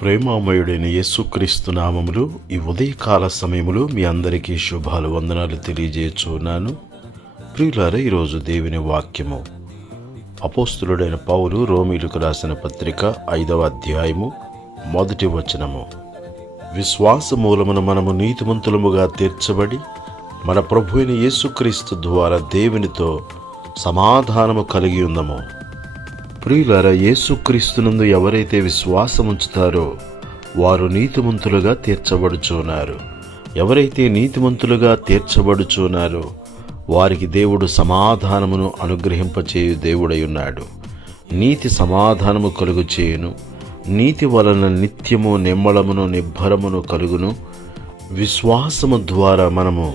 ప్రేమామయుడైన యేసుక్రీస్తు నామములు ఈ ఉదయకాల సమయములో మీ అందరికీ శుభాలు వందనాలు తెలియజేయుచున్నాను. ప్రియులారా, ఈరోజు దేవుని వాక్యము అపోస్తులుడైన పౌలు రోమీయులకు రాసిన పత్రిక 5వ అధ్యాయము 1వ వచనము. విశ్వాస మూలమున మనము నీతిమంతులముగా తీర్చబడి మన ప్రభు అయిన యేసుక్రీస్తు ద్వారా దేవునితో సమాధానము కలిగి ఉందము. ప్రియులారా, యేసుక్రీస్తునందు ఎవరైతే విశ్వాసం ఉంచుతారో వారు నీతిమంతులుగా తీర్చబడుచున్నారు. ఎవరైతే నీతిమంతులుగా తీర్చబడుచున్నారో వారికి దేవుడు సమాధానమును అనుగ్రహింపచేయు దేవుడై ఉన్నాడు. నీతి సమాధానము కలుగు చేయును. నీతి వలన నిత్యము నిమ్మళమును నిబ్బరమును కలుగును. విశ్వాసము ద్వారా మనము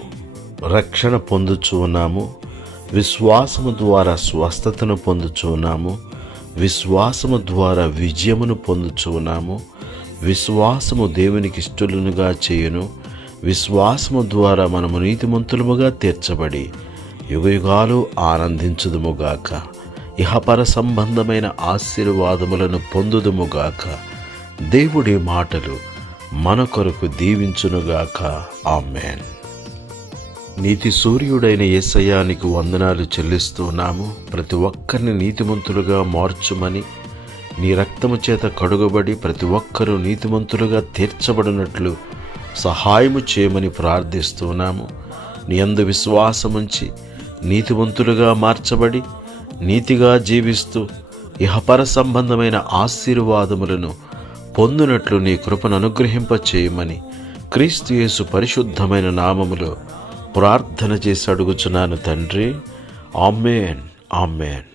రక్షణ పొందుచు ఉన్నాము. విశ్వాసము ద్వారా స్వస్థతను పొందుచు ఉన్నాము. విశ్వాసము ద్వారా విజయమును పొందుచున్నాము. విశ్వాసము దేవునికి ఇష్టలుగా చేయును. విశ్వాసము ద్వారా మనము నీతిమంతులముగా తీర్చబడి యుగయుగాలు ఆనందించుదుముగాక. ఇహపర సంబంధమైన ఆశీర్వాదములను పొందుదుముగాక. దేవుడి మాటలు మన కొరకు దీవించునుగాక. ఆమేన్. నీతి సూర్యుడైన యేసయ్యానికి వందనాలు చెల్లిస్తున్నాము. ప్రతి ఒక్కరిని నీతిమంతులుగా మార్చుమని, నీ రక్తము చేత కడుగబడి ప్రతి ఒక్కరూ నీతిమంతులుగా తీర్చబడినట్లు సహాయము చేయమని ప్రార్థిస్తున్నాము. నీ యందు విశ్వాసముంచి నీతిమంతులుగా మార్చబడి నీతిగా జీవిస్తూ ఇహపర సంబంధమైన ఆశీర్వాదములను పొందునట్లు నీ కృపను అనుగ్రహింపచేయమని క్రీస్తు యేసు పరిశుద్ధమైన నామములో ప్రార్థన చేసి అడుగుచున్నాను తండ్రి. ఆమేన్. ఆమేన్.